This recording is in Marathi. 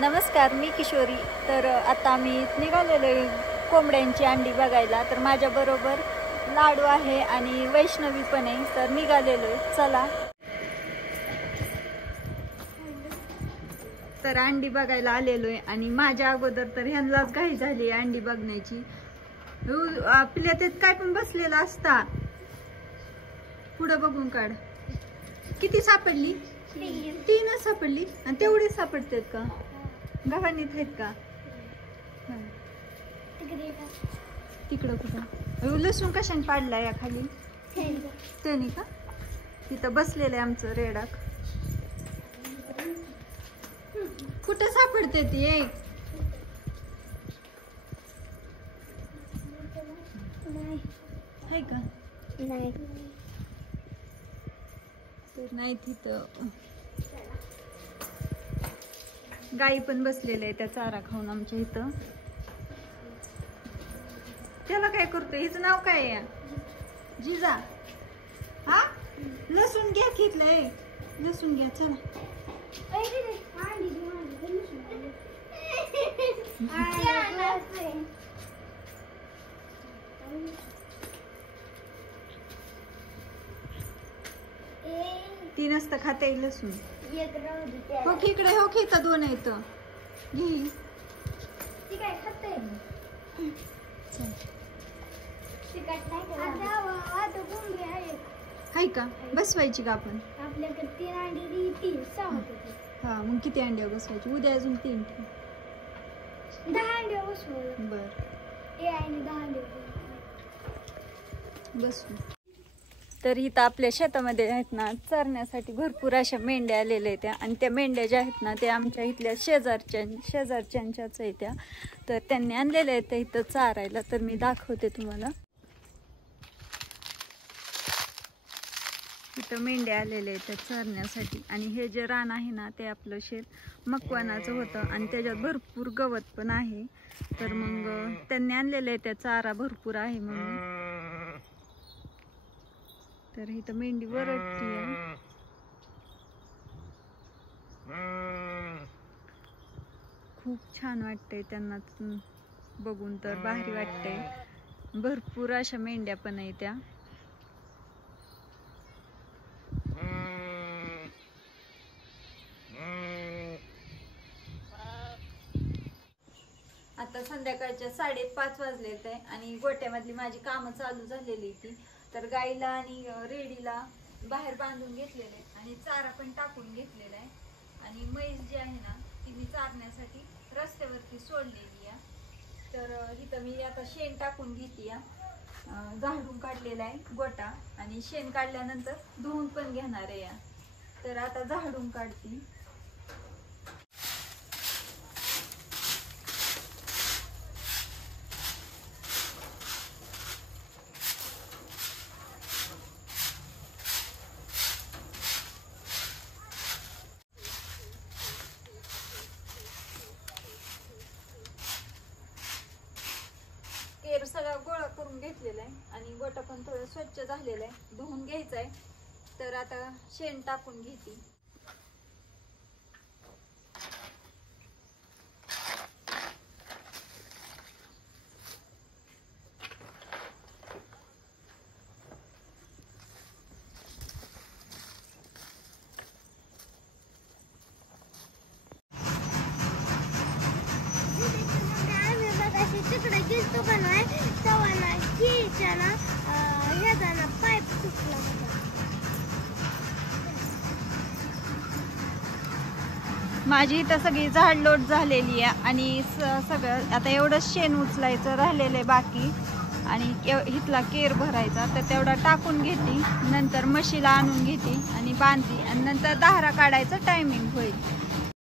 नमस्कार, मी किशोरी. तर आता आम्ही निघालेलो कोंबड्यांची अंडी बघायला. तर माझ्याबरोबर लाडू आहे आणि वैष्णवी पण आहे. तर निघालेलो चला. तर अंडी बघायला आलेलो आहे आणि माझ्या अगोदर तर ह्यांनाच घाई झाली अंडी बघण्याची. आपल्या त्यात काय पण बसलेला असता. पुढं बघून काढ. किती सापडली? 3च सापडली. आणि तेवढेच सापडतात का? गव्हाणीत आहेत का? तिकडं कुठं? लसूण कशाने पाडला या खाली? त्याने का? तिथं बसलेलं आहे आमचं रेडाक. कुठं सापडते ती? आहे का? नाही. तर नाही तिथं. गाई पण बसलेल्या आहे त्या चारा खाऊन आमच्या इथं. त्याला काय करतोय? हिचं नाव काय आहे? जिजा. हा, लसूण घ्या घेतलंय. लसूण घ्या चला. ती नसतं खाते लसूण. हो इकडे हो इथं 2 आहेत. घे. हाय का? बसवायची का आपण? आपल्याकडे 3 अंडी 3 6 होते. हा, मग किती अंड्या बसवायची? उद्या अजून 3 10 अंड्या बसवू. बर. ते आणि 10 अंडे बसू. तर इथं आपल्या शेतामध्ये आहेत ना चरण्यासाठी भरपूर अशा मेंढ्या आलेल्या आहेत. आणि त्या मेंढ्या ज्या आहेत ना त्या आमच्या इथल्या शेजारच्यांच्याच आहेत त्या. तर त्यांनी आणलेल्या आहेत त्या इथं चारायला. तर मी दाखवते तुम्हाला. इथं मेंढ्या आलेल्या आहेत त्या चरण्यासाठी. आणि हे जे रान आहे ना ते आपलं शेत मकवानाचं होतं आणि त्याच्यात भरपूर गवत पण आहे. तर मग त्यांनी आणलेलं आहे त्या चारा भरपूर आहे म्हणून. तर इथं मेंढी वरडती आहे. खूप छान वाटतंय त्यांना बघून. तर भारी वाटतंय. भरपूर अशा मेंढ्या पण आहेत त्या. आता संध्याकाळच्या 5:30 वाजलेत आहे आणि गोट्यामधली माझी कामं चालू झालेली ती. तर गाईला आणि रेडीला बाहेर बांधून घेतलेले आणि चारा पण टाकून घेतलेला आहे. आणि म्हैस जी आहे ना ती मी चारण्यासाठी रस्त्यावरती सोडलेली आहे. तर इथं मी आता शेण टाकून घेते. झाडून काढलेला आहे गोटा आणि शेण काढल्यानंतर धुवून पण घेणार आहे. तर आता झाडून काढते. केर सगळा गोळा करून घेतलेला आहे आणि गोटा पण थोडं स्वच्छ झालेला आहे. धुवून घ्यायचा आहे. तर आता शेण टाकून घेते. तिकडे गेलतो का नाही तेव्हा ना केळीच्या ना ह्याचा ना पाईप तुटला होता. माझी इथं सगळी झाडलोट झालेली आहे आणि सगळं आता एवढं शेण उचलायचं राहिलेलं आहे बाकी. आणि इथला केर भरायचा तर तेवढा टाकून घेते. नंतर म्हशीला आणून घेते आणि बांधते आणि नंतर दाहरा काढायचा टायमिंग होईल.